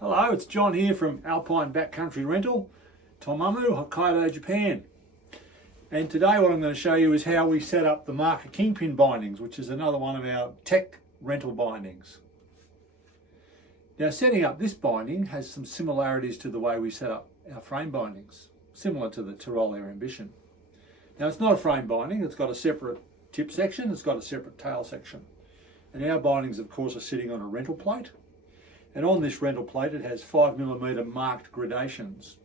Hello, it's John here from Alpine Backcountry Rental, Tomamu, Hokkaido, Japan. And today what I'm going to show you is how we set up the marker kingpin bindings, which is another one of our tech rental bindings. Now, setting up this binding has some similarities to the way we set up our frame bindings, similar to the Tyroler Ambition. Now, it's not a frame binding, it's got a separate tip section, it's got a separate tail section. And our bindings, of course, are sitting on a rental plate. And on this rental plate, it has 5mm marked gradations.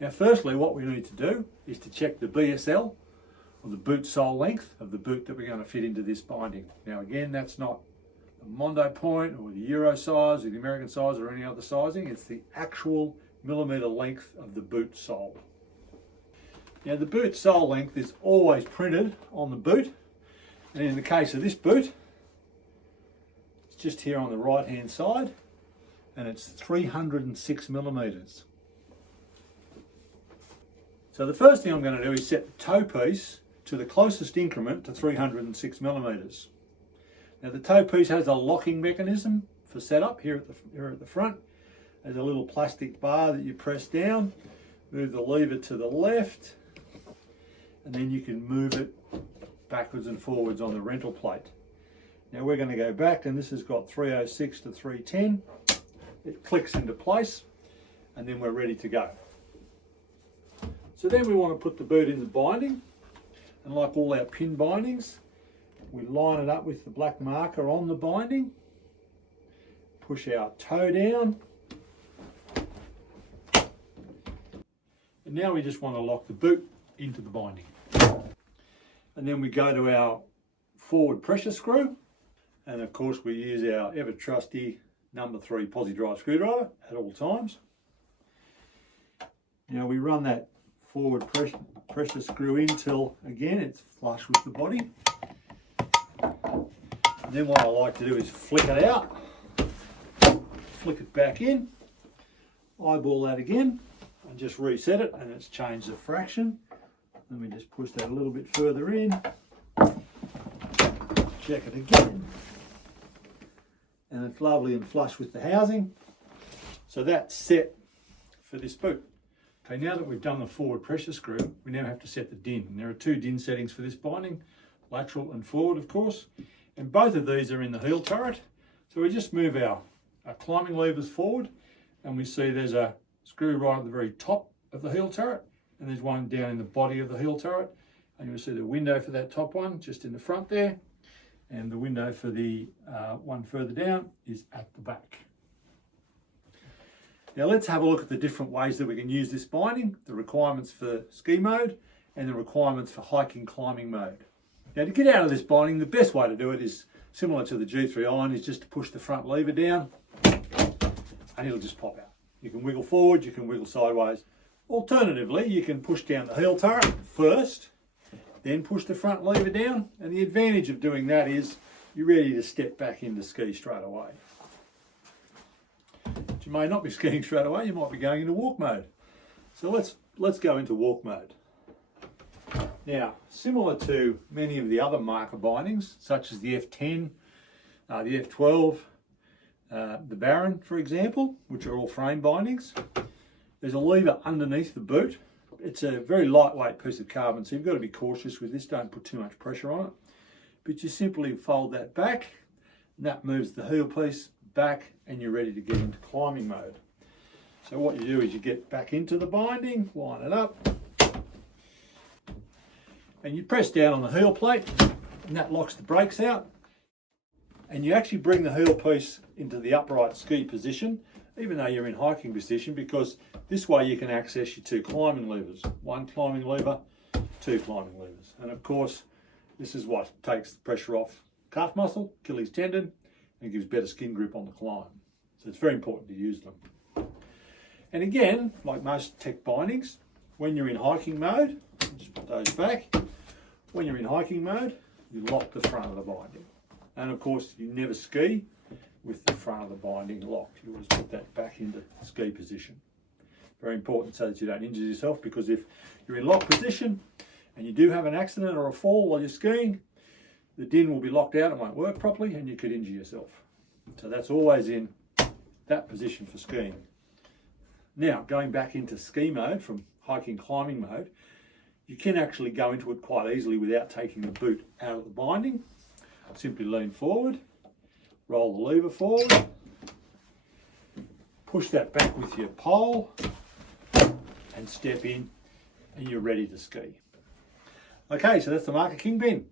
Now, firstly, what we need to do is to check the BSL, or the boot sole length of the boot that we're going to fit into this binding. Now, again, that's not the Mondo point or the Euro size or the American size or any other sizing. It's the actual millimetre length of the boot sole. Now, the boot sole length is always printed on the boot. And in the case of this boot, it's just here on the right-hand side. And it's 306mm. So the first thing I'm going to do is set the toe piece to the closest increment to 306mm. Now, the toe piece has a locking mechanism for setup here at the front. There's a little plastic bar that you press down, move the lever to the left, and then you can move it backwards and forwards on the rental plate. Now we're going to go back, and this has got 306 to 310. It clicks into place, and then we're ready to go. So then we want to put the boot in the binding, and like all our pin bindings, we line it up with the black marker on the binding, push our toe down, and now we just want to lock the boot into the binding. And then we go to our forward pressure screw, and of course we use our ever trusty number 3 posi drive screwdriver at all times. Now we run that forward pressure screw in till, again, it's flush with the body. And then what I like to do is flick it out, flick it back in, eyeball that again, and just reset it, and it's changed the fraction. Then we just push that a little bit further in, check it again, and it's lovely and flush with the housing. So that's set for this boot. Okay, now that we've done the forward pressure screw, we now have to set the din. And there are 2 din settings for this binding, lateral and forward, of course. And both of these are in the heel turret. So we just move our climbing levers forward, and we see there's a screw right at the very top of the heel turret, and there's one down in the body of the heel turret. And you'll see the window for that top one just in the front there. And the window for the one further down is at the back. Now let's have a look at the different ways that we can use this binding, the requirements for ski mode and the requirements for hiking climbing mode. Now, to get out of this binding, the best way to do it is similar to the G3 iron, is just to push the front lever down and it'll just pop out. You can wiggle forward, you can wiggle sideways. Alternatively, you can push down the heel turret first, then push the front lever down, and the advantage of doing that is you're ready to step back into ski straight away. But you may not be skiing straight away, you might be going into walk mode. So let's go into walk mode. Now, similar to many of the other marker bindings, such as the F10, the F12, the Baron, for example, which are all frame bindings, there's a lever underneath the boot. It's a very lightweight piece of carbon, so you've got to be cautious with this. Don't put too much pressure on it. But you simply fold that back, and that moves the heel piece back, and you're ready to get into climbing mode. So what you do is you get back into the binding, line it up, and you press down on the heel plate, and that locks the brakes out. And you actually bring the heel piece into the upright ski position, even though you're in hiking position, because this way you can access your 2 climbing levers. 1 climbing lever, 2 climbing levers. And of course, this is what takes the pressure off calf muscle, Achilles tendon, and gives better skin grip on the climb. So it's very important to use them. And again, like most tech bindings, when you're in hiking mode, just put those back. When you're in hiking mode, you lock the front of the binding. And of course, you never ski with the front of the binding locked. You always put that back into ski position. Very important so that you don't injure yourself, because if you're in lock position and you do have an accident or a fall while you're skiing, the din will be locked out, it won't work properly, and you could injure yourself. So that's always in that position for skiing. Now, going back into ski mode from hiking climbing mode, you can actually go into it quite easily without taking the boot out of the binding. Simply lean forward, roll the lever forward, push that back with your pole and step in, and you're ready to ski. Okay, so that's the Marker Kingpin.